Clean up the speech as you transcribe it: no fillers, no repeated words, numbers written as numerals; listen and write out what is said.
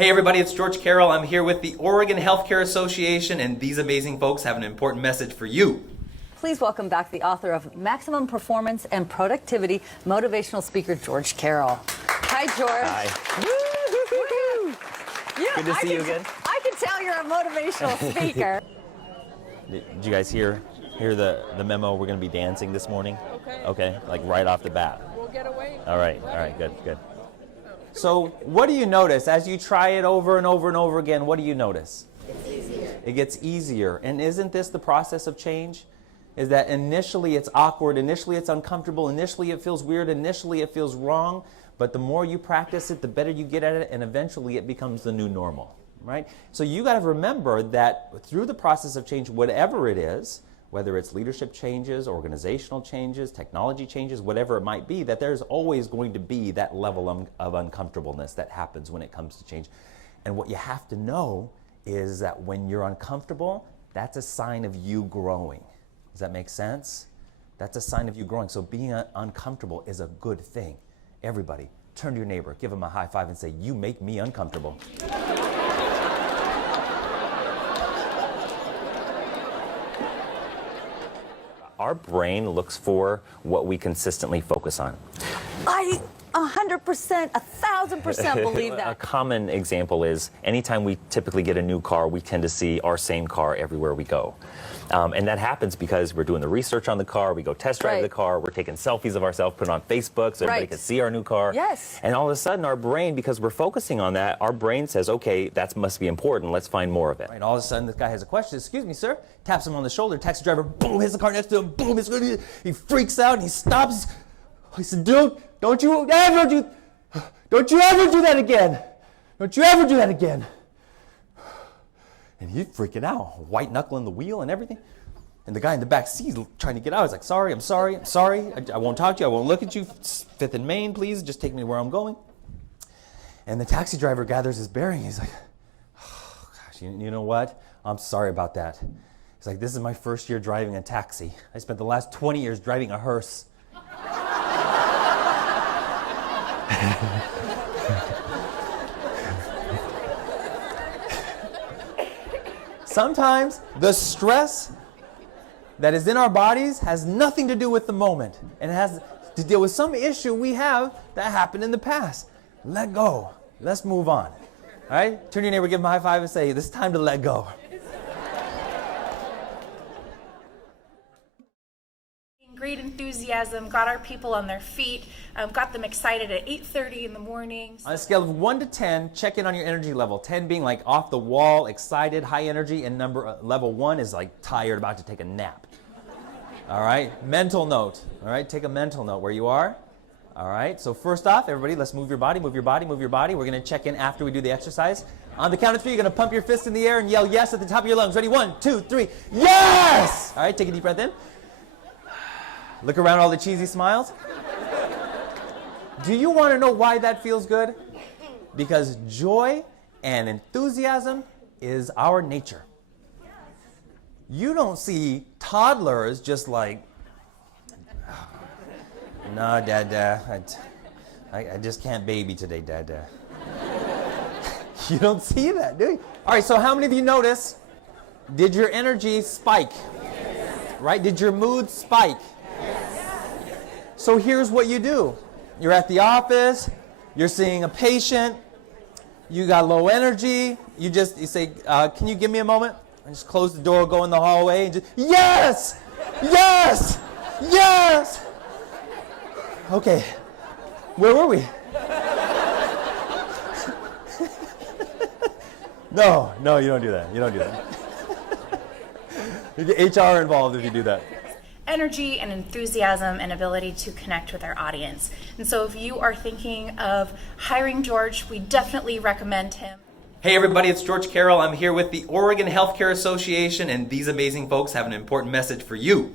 Hey everybody, it's George Carroll. I'm here with the Oregon Healthcare Association, and these amazing folks have an important message for you. Please welcome back the author of Maximum Performance and Productivity, motivational speaker, George Carroll. Hi, George. Hi. Yeah, Good to see you again. I can tell you're a motivational speaker. Did you guys hear the memo? We're going to be dancing this morning? Okay, like right off the bat. We'll get away. All right, good. So what do you notice as you try it over and over and over again? What do you notice? It's easier. It gets easier. And isn't this the process of change? Is that initially it's awkward, initially it's uncomfortable, initially it feels weird, initially it feels wrong, but the more you practice it, the better you get at it, and eventually it becomes the new normal, right? So you got to remember that through the process of change, whatever it is, whether it's leadership changes, organizational changes, technology changes, whatever it might be, that there's always going to be that level of uncomfortableness that happens when it comes to change. And what you have to know is that when you're uncomfortable, that's a sign of you growing. Does that make sense? That's a sign of you growing. So being uncomfortable is a good thing. Everybody, turn to your neighbor, give them a high five and say, "You make me uncomfortable." Our brain looks for what we consistently focus on. I 100%, 1,000% believe A that. common example is anytime we typically get a new car, we tend to see our same car everywhere we go. And that happens because we're doing the research on the car, we go test drive Right. the car, we're taking selfies of ourselves, put it on Facebook so everybody Right. can see our new car. Yes. And all of a sudden our brain, because we're focusing on that, our brain says, okay, that must be important, let's find more of it. Right, all of a sudden this guy has a question, "Excuse me, sir," taps him on the shoulder, taxi driver, boom, hits the car next to him, boom, he freaks out and he stops. He said, "Dude, don't you ever do that again. Don't you ever do that again." And he's freaking out, white knuckling the wheel and everything. And the guy in the back seat trying to get out. He's like, "Sorry, I'm sorry. I won't talk to you. I won't look at you. 5th and Main, please. Just take me where I'm going." And the taxi driver gathers his bearing. He's like, "Oh, gosh, you know what? I'm sorry about that." He's like, "This is my first year driving a taxi. I spent the last 20 years driving a hearse." Sometimes the stress that is in our bodies has nothing to do with the moment, and it has to deal with some issue we have that happened in the past. Let go. Let's move on. All right? Turn to your neighbor, give him a high five, and say, "This is time to let go." Great enthusiasm, got our people on their feet, got them excited at 8:30 in the morning. On a scale of 1 to 10, check in on your energy level. 10 being like off the wall, excited, high energy, and level 1 is like tired, about to take a nap. All right? Mental note. All right? Take a mental note where you are. All right? So first off, everybody, let's move your body, move your body, move your body. We're going to check in after we do the exercise. On the count of 3, you're going to pump your fist in the air and yell yes at the top of your lungs. Ready? 1, 2, 3. Yes! All right, take a deep breath in. Look around, all the cheesy smiles. Do you want to know why that feels good? Because joy and enthusiasm is our nature. You don't see toddlers just like, "No, Dada, I just can't baby today, Dada." You don't see that, do you? All right, so how many of you notice, did your energy spike? Yes. Right? Did your mood spike? So here's what you do. You're at the office, you're seeing a patient, you got low energy, you say, "Can you give me a moment?" And just close the door, go in the hallway, and just, "Yes! Yes! Yes!" Okay, where were we? No, you don't do that. You don't do that. You get HR involved if you do that. Energy and enthusiasm and ability to connect with our audience. And so if you are thinking of hiring George, we definitely recommend him. Hey everybody, it's George Carroll. I'm here with the Oregon Healthcare Association, and these amazing folks have an important message for you.